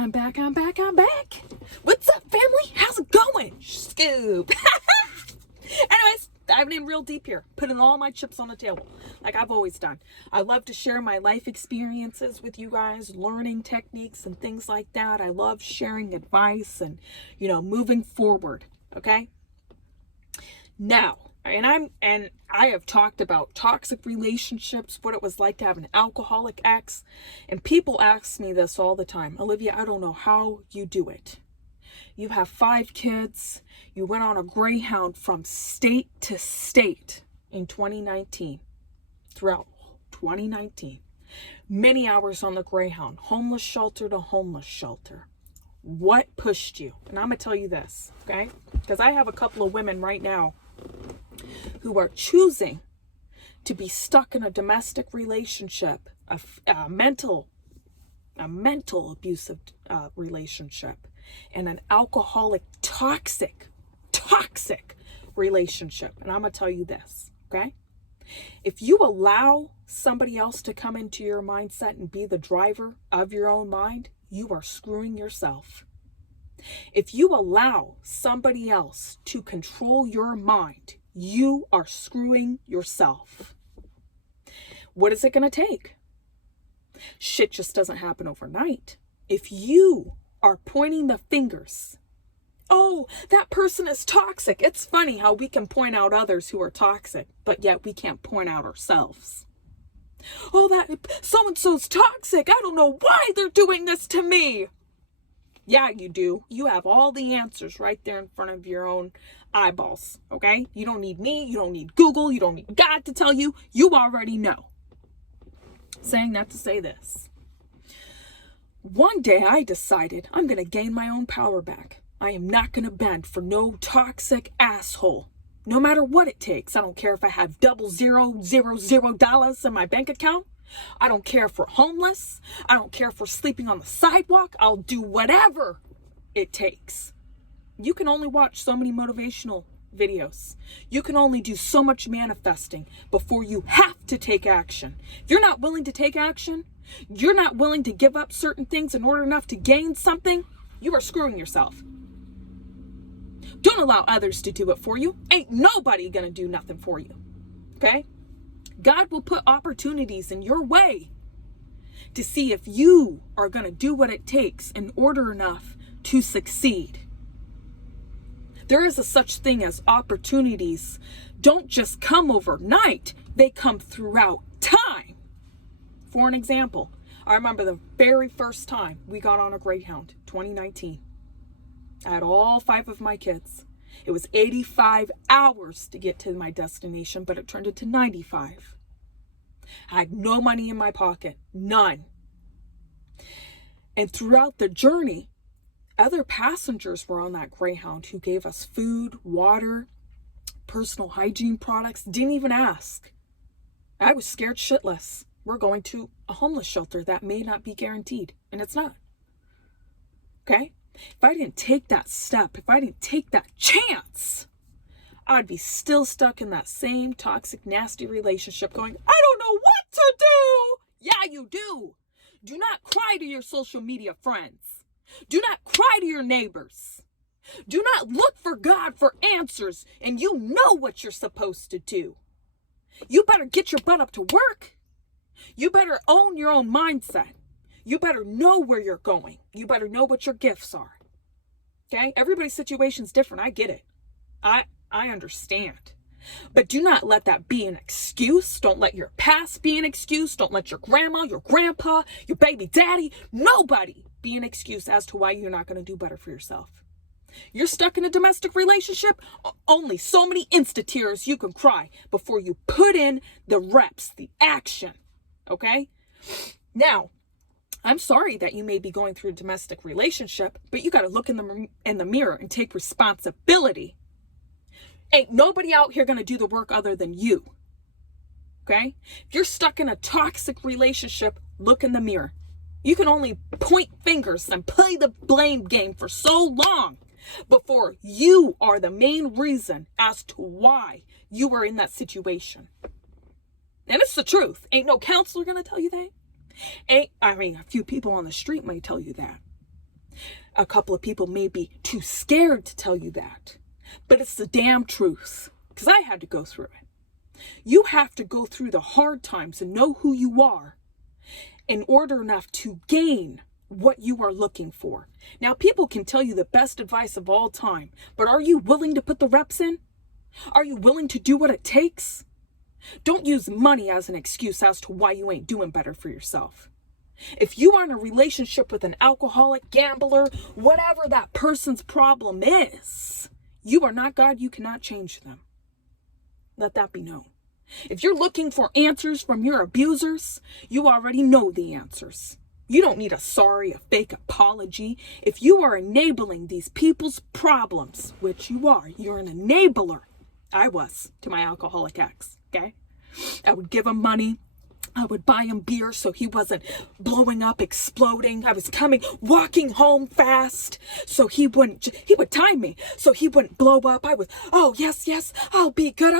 I'm back. What's up, family? How's it going? Scoop. Anyways, diving in real deep here, putting all my chips on the table, like I've always done. I love to share my life experiences with you guys, learning techniques and things like that. I love sharing advice and, moving forward, okay? Now, I have talked about toxic relationships, what it was like to have an alcoholic ex, and people ask me this all the time. Olivia, I don't know how you do it. You have 5 kids. You went on a Greyhound from state to state in 2019, throughout 2019. Many hours on the Greyhound, homeless shelter to homeless shelter. What pushed you? And I'm going to tell you this, okay? Because I have a couple of women right now who are choosing to be stuck in a domestic relationship, a mental abusive relationship, and an alcoholic toxic relationship. And I'm going to tell you this, okay? If you allow somebody else to come into your mindset and be the driver of your own mind, you are screwing yourself. If you allow somebody else to control your mind, you are screwing yourself. What is it going to take? Shit just doesn't happen overnight. If you are pointing the fingers, oh, that person is toxic. It's funny how we can point out others who are toxic, but yet we can't point out ourselves. Oh, that so-and-so's toxic. I don't know why they're doing this to me. Yeah, you do. You have all the answers right there in front of your own eyeballs, okay? You don't need me. You don't need Google. You don't need God to tell you. You already know. Saying that to say this. One day I decided I'm going to gain my own power back. I am not going to bend for no toxic asshole. No matter what it takes. I don't care if I have $0.000 in my bank account. I don't care if we're homeless. I don't care if we're sleeping on the sidewalk. I'll do whatever it takes. You can only watch so many motivational videos. You can only do so much manifesting before you have to take action. If you're not willing to take action, you're not willing to give up certain things in order enough to gain something, you are screwing yourself. Don't allow others to do it for you. Ain't nobody gonna do nothing for you. Okay? God will put opportunities in your way to see if you are going to do what it takes in order enough to succeed. There is a such thing as opportunities don't just come overnight, they come throughout time. For an example, I remember the very first time we got on a Greyhound, 2019. I had all 5 of my kids. It was 85 hours to get to my destination, but it turned into 95. I had no money in my pocket, none. And throughout the journey, other passengers were on that Greyhound who gave us food, water, personal hygiene products, didn't even ask. I was scared shitless. We're going to a homeless shelter that may not be guaranteed, and it's not. Okay? If I didn't take that step, if I didn't take that chance, I'd be still stuck in that same toxic, nasty relationship going, I don't know what to do. Yeah, you do. Do not cry to your social media friends. Do not cry to your neighbors. Do not look for God for answers, and you know what you're supposed to do. You better get your butt up to work. You better own your own mindset. You better know where you're going. You better know what your gifts are. Okay? Everybody's situation's different. I get it. I understand. But do not let that be an excuse. Don't let your past be an excuse. Don't let your grandma, your grandpa, your baby daddy, nobody be an excuse as to why you're not going to do better for yourself. You're stuck in a domestic relationship, only so many insta-tears you can cry before you put in the reps, the action. Okay? Now, I'm sorry that you may be going through a domestic relationship, but you got to look in the mirror and take responsibility. Ain't nobody out here going to do the work other than you. Okay? If you're stuck in a toxic relationship, look in the mirror. You can only point fingers and play the blame game for so long before you are the main reason as to why you were in that situation. And it's the truth. Ain't no counselor going to tell you that. A few people on the street may tell you that. A couple of people may be too scared to tell you that, but it's the damn truth, because I had to go through it. You have to go through the hard times and know who you are in order enough to gain what you are looking for. Now, people can tell you the best advice of all time, but are you willing to put the reps in? Are you willing to do what it takes? Don't use money as an excuse as to why you ain't doing better for yourself. If you are in a relationship with an alcoholic, gambler, whatever that person's problem is, you are not God. You cannot change them. Let that be known. If you're looking for answers from your abusers, you already know the answers. You don't need a fake apology. If you are enabling these people's problems, which you are, you're an enabler. I was to my alcoholic ex, okay? I would give him money. I would buy him beer so he wasn't blowing up, exploding. I was walking home fast so he would time me so he wouldn't blow up. I was, oh, yes, I'll be good.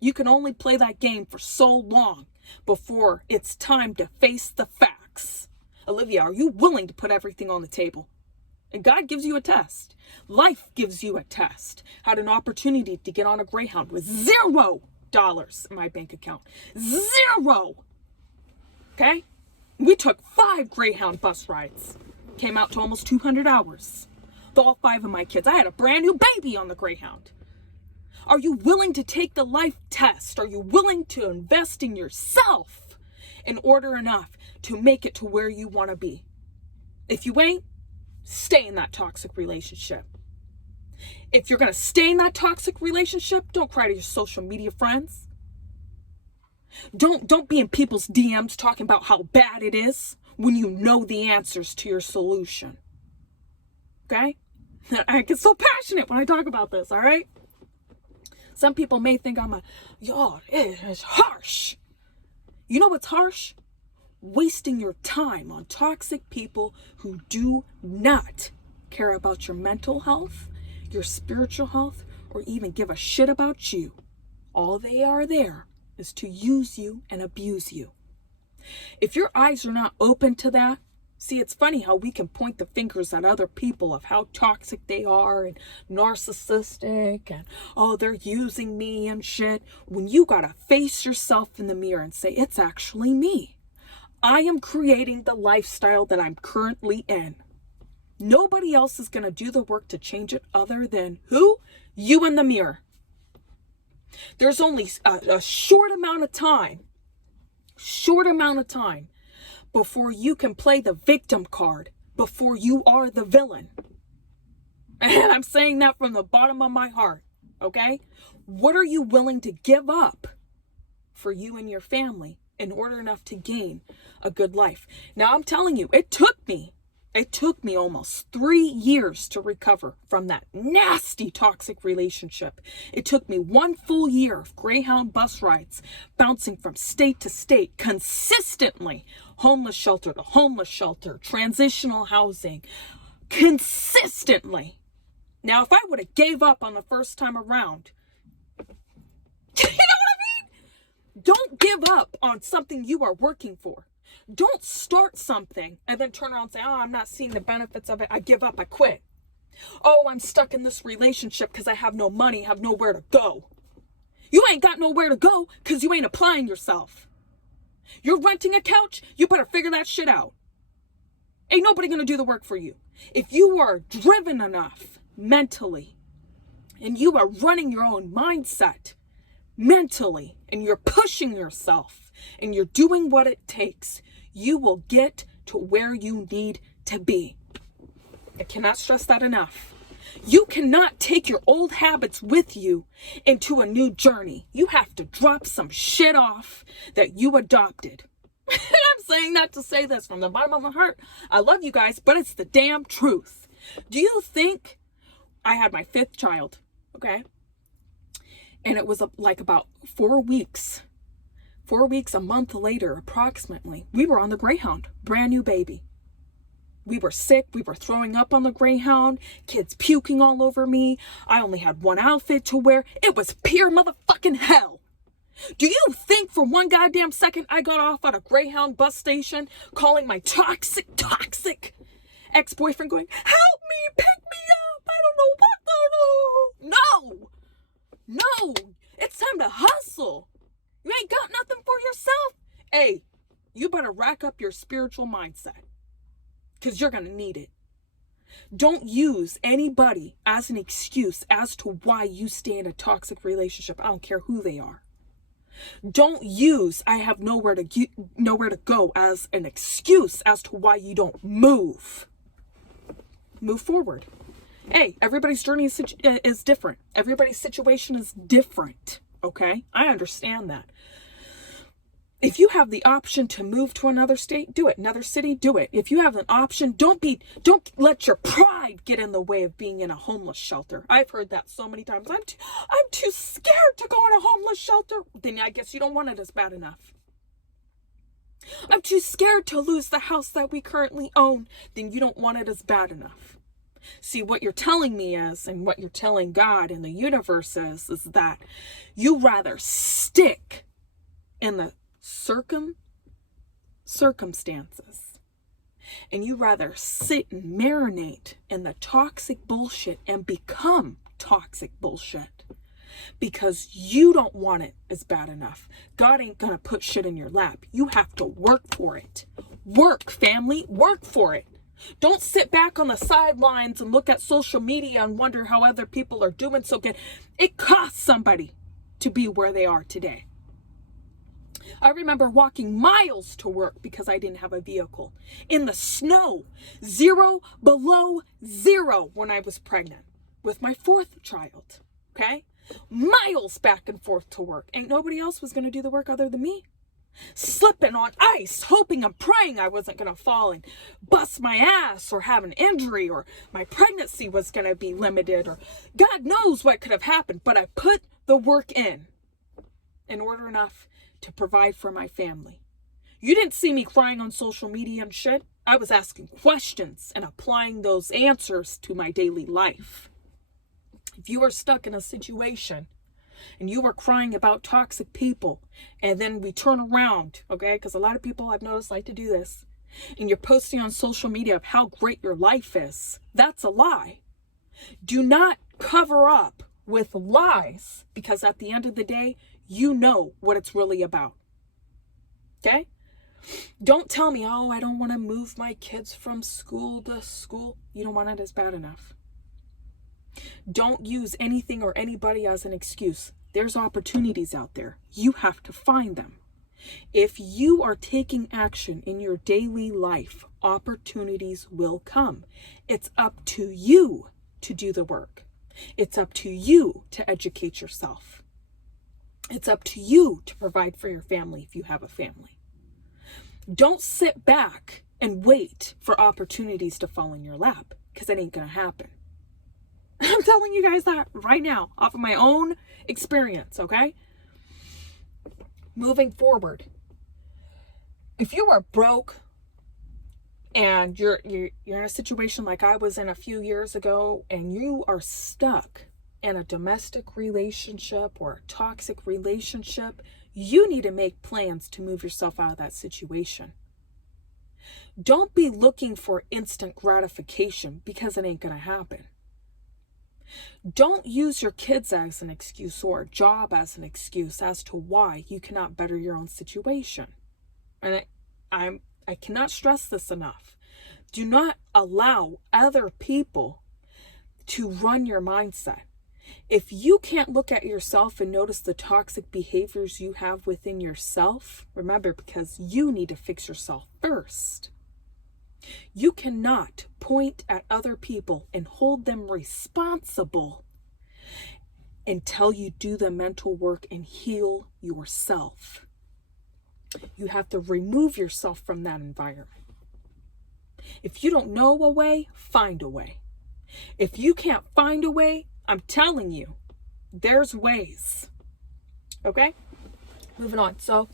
You can only play that game for so long before it's time to face the facts. Olivia, are you willing to put everything on the table? And God gives you a test. Life gives you a test. I had an opportunity to get on a Greyhound with $0 in my bank account. $0. Okay? We took 5 Greyhound bus rides. Came out to almost 200 hours. With all 5 of my kids. I had a brand new baby on the Greyhound. Are you willing to take the life test? Are you willing to invest in yourself in order enough to make it to where you want to be? If you ain't, stay in that toxic relationship. If you're going to stay in that toxic relationship, don't cry to your social media friends. Don't be in people's DMs talking about how bad it is when you know the answers to your solution. Okay? I get so passionate when I talk about this, all right? Some people may think it is harsh. You know what's harsh? Wasting your time on toxic people who do not care about your mental health, your spiritual health, or even give a shit about you. All they are there is to use you and abuse you. If your eyes are not open to that, see, it's funny how we can point the fingers at other people of how toxic they are and narcissistic and, oh, they're using me and shit. When you gotta face yourself in the mirror and say, it's actually me. I am creating the lifestyle that I'm currently in. Nobody else is going to do the work to change it other than who? You in the mirror. There's only a short amount of time before you can play the victim card, before you are the villain. And I'm saying that from the bottom of my heart, okay? What are you willing to give up for you and your family in order enough to gain a good life? Now, I'm telling you, it took me almost 3 years to recover from that nasty toxic relationship. It took me 1 full year of Greyhound bus rides, bouncing from state to state consistently, homeless shelter to homeless shelter, transitional housing, consistently. Now, if I would have gave up on the first time around, you know what I mean? Don't give up on something you are working for. Don't start something and then turn around and say, oh, I'm not seeing the benefits of it. I give up. I quit. Oh, I'm stuck in this relationship because I have no money, have nowhere to go. You ain't got nowhere to go because you ain't applying yourself. You're renting a couch. You better figure that shit out. Ain't nobody going to do the work for you. If you are driven enough mentally and you are running your own mindset mentally and you're pushing yourself and you're doing what it takes, you will get to where you need to be. I cannot stress that enough. You cannot take your old habits with you into a new journey. You have to drop some shit off that you adopted. And I'm saying that to say this from the bottom of my heart. I love you guys, but it's the damn truth. Do you think I had my 5th child, okay? And it was like about 4 weeks. 4 weeks, a month later, approximately, we were on the Greyhound, brand new baby. We were sick. We were throwing up on the Greyhound. Kids puking all over me. I only had one outfit to wear. It was pure motherfucking hell. Do you think for one goddamn second I got off at a Greyhound bus station calling my toxic ex-boyfriend going, help me, pick me up, I don't know what to do. No, it's time to hustle. You ain't got nothing for yourself. Hey, you better rack up your spiritual mindset, because you're going to need it. Don't use anybody as an excuse as to why you stay in a toxic relationship. I don't care who they are. Don't use I have nowhere to go as an excuse as to why you don't move. Move forward. Hey, everybody's journey is different. Everybody's situation is different. Okay? I understand that. If you have the option to move to another state, do it. Another city, do it. If you have an option, don't let your pride get in the way of being in a homeless shelter. I've heard that so many times. I'm too scared to go in a homeless shelter. Then I guess you don't want it as bad enough. I'm too scared to lose the house that we currently own. Then you don't want it as bad enough. See, what you're telling me is, and what you're telling God and the universe is that you rather stick in the circumstances, and you rather sit and marinate in the toxic bullshit and become toxic bullshit because you don't want it as bad enough. God ain't gonna put shit in your lap. You have to work for it. Work, family, work for it. Don't sit back on the sidelines and look at social media and wonder how other people are doing so good. It costs somebody to be where they are today. I remember walking miles to work because I didn't have a vehicle. In the snow, below zero when I was pregnant with my fourth child. Okay? Miles back and forth to work. Ain't nobody else was going to do the work other than me. Slipping on ice, hoping and praying I wasn't going to fall and bust my ass or have an injury or my pregnancy was going to be limited or God knows what could have happened. But I put the work in order enough to provide for my family. You didn't see me crying on social media and shit. I was asking questions and applying those answers to my daily life. If you are stuck in a situation and you are crying about toxic people and then we turn around, okay, because a lot of people I've noticed like to do this, and you're posting on social media of how great your life is, that's a lie. Do not cover up with lies, because at the end of the day, you know what it's really about. Okay? Don't tell me, oh, I don't want to move my kids from school to school. You don't want it as bad enough. Don't use anything or anybody as an excuse. There's opportunities out there. You have to find them. If you are taking action in your daily life, opportunities will come. It's up to you to do the work. It's up to you to educate yourself. It's up to you to provide for your family if you have a family. Don't sit back and wait for opportunities to fall in your lap, because it ain't going to happen. I'm telling you guys that right now, off of my own experience, okay? Moving forward, if you are broke and you're in a situation like I was in a few years ago, and you are stuck in a domestic relationship or a toxic relationship, you need to make plans to move yourself out of that situation. Don't be looking for instant gratification, because it ain't going to happen. Don't use your kids as an excuse or a job as an excuse as to why you cannot better your own situation. And I cannot stress this enough. Do not allow other people to run your mindset. If you can't look at yourself and notice the toxic behaviors you have within yourself, remember, because you need to fix yourself first. You cannot point at other people and hold them responsible until you do the mental work and heal yourself. You have to remove yourself from that environment. If you don't know a way, find a way. If you can't find a way, I'm telling you, there's ways. Okay? Moving on. So,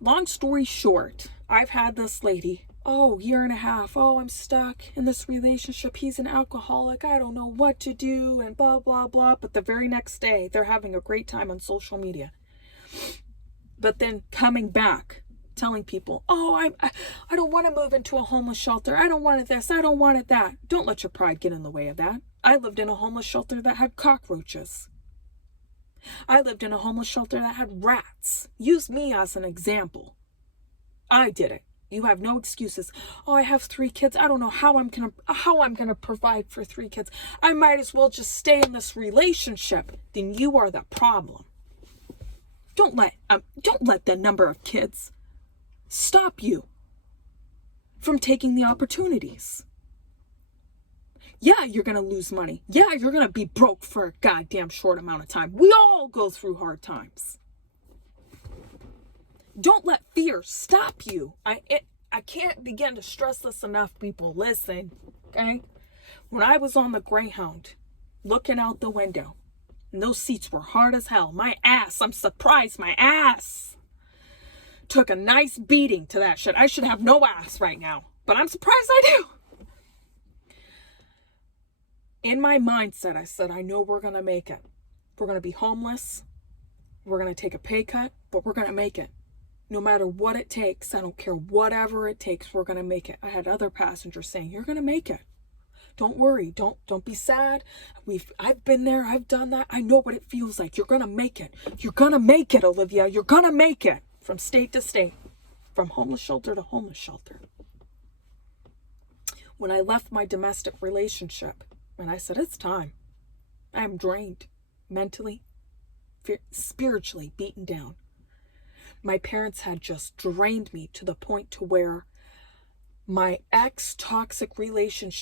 long story short, I've had this lady Oh, year and a half. Oh, I'm stuck in this relationship. He's an alcoholic. I don't know what to do and blah, blah, blah. But the very next day, they're having a great time on social media. But then coming back, telling people, oh, I don't want to move into a homeless shelter. I don't want it this. I don't want it that. Don't let your pride get in the way of that. I lived in a homeless shelter that had cockroaches. I lived in a homeless shelter that had rats. Use me as an example. I did it. You have no excuses. Oh, I have 3 kids. I don't know how I'm gonna provide for 3 kids. I might as well just stay in this relationship. Then you are the problem. Don't let the number of kids stop you from taking the opportunities. Yeah, you're gonna lose money. Yeah, you're gonna be broke for a goddamn short amount of time. We all go through hard times. Don't let fear stop you. I can't begin to stress this enough, people. Listen, okay? When I was on the Greyhound, looking out the window, and those seats were hard as hell. My ass, I'm surprised my ass took a nice beating to that shit. I should have no ass right now, but I'm surprised I do. In my mindset, I said, I know we're going to make it. We're going to be homeless. We're going to take a pay cut, but we're going to make it. No matter what it takes, I don't care, whatever it takes, we're going to make it. I had other passengers saying, you're going to make it. Don't worry. Don't be sad. I've been there. I've done that. I know what it feels like. You're going to make it. You're going to make it, Olivia. You're going to make it. From state to state. From homeless shelter to homeless shelter. When I left my domestic relationship, and I said, it's time. I am drained. Mentally, spiritually beaten down. My parents had just drained me to the point to where my ex-toxic relationship